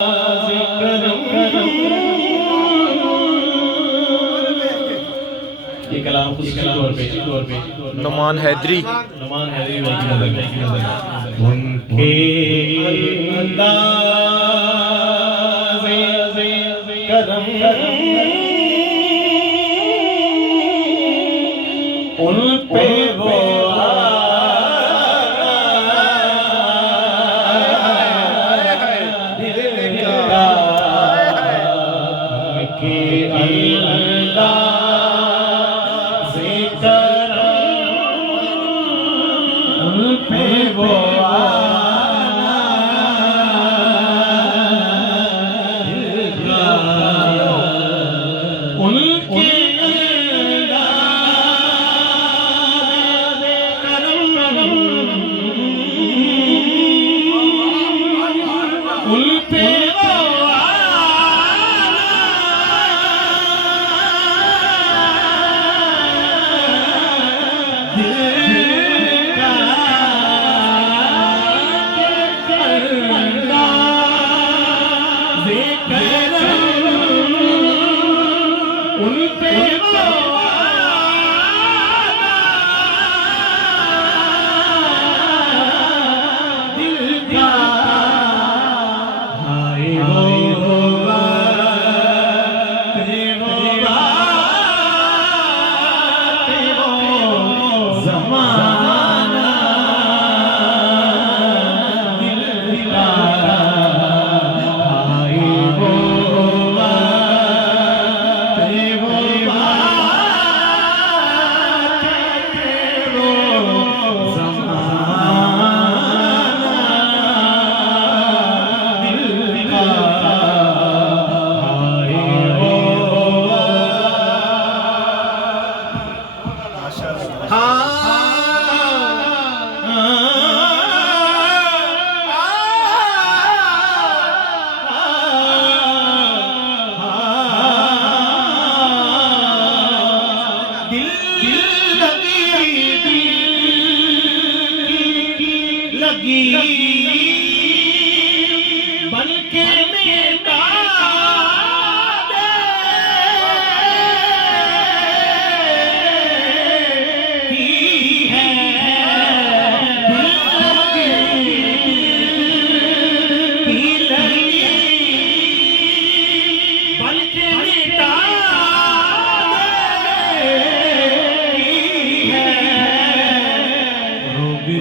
ये कलाम तौर पे नुमान हैदरी भाई की नज़र उनके अंदाज़े करम उन पे वो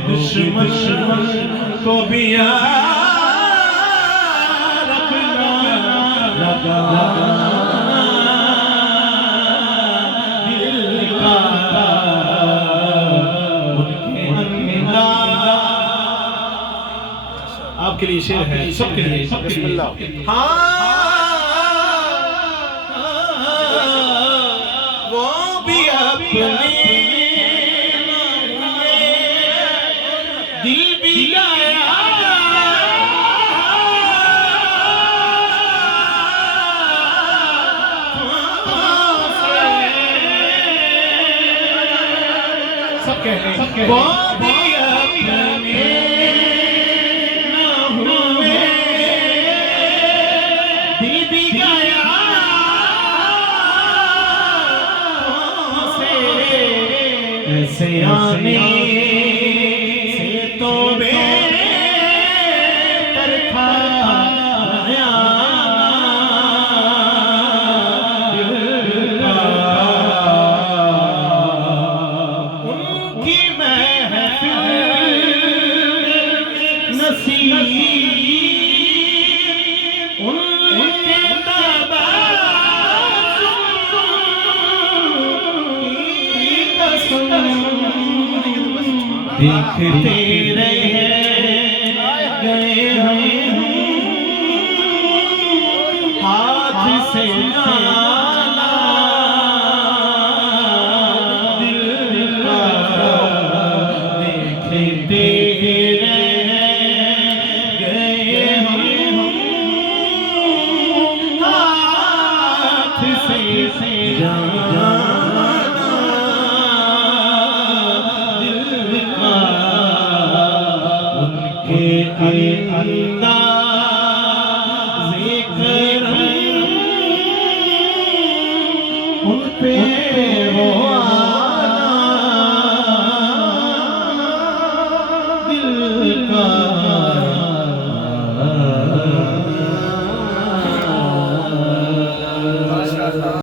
दुश्मन को भी यार अपना लगा दिल का उनके अंदाज़। आपके लिए शेर है, सबके लिए, सबके लिए। वो भी अपने दिल भी गाया सब कहते हैं वो भी अपने ना हुए दिल भी गाया ऐसे आने तो बेहतर था नया उनकी महफिल नसीब उनके तबासुम देखते रहे गए हम हाथ से नाला दिल का देखते रहे गए हम हाथ से जाना अंदाज़ उन पे वो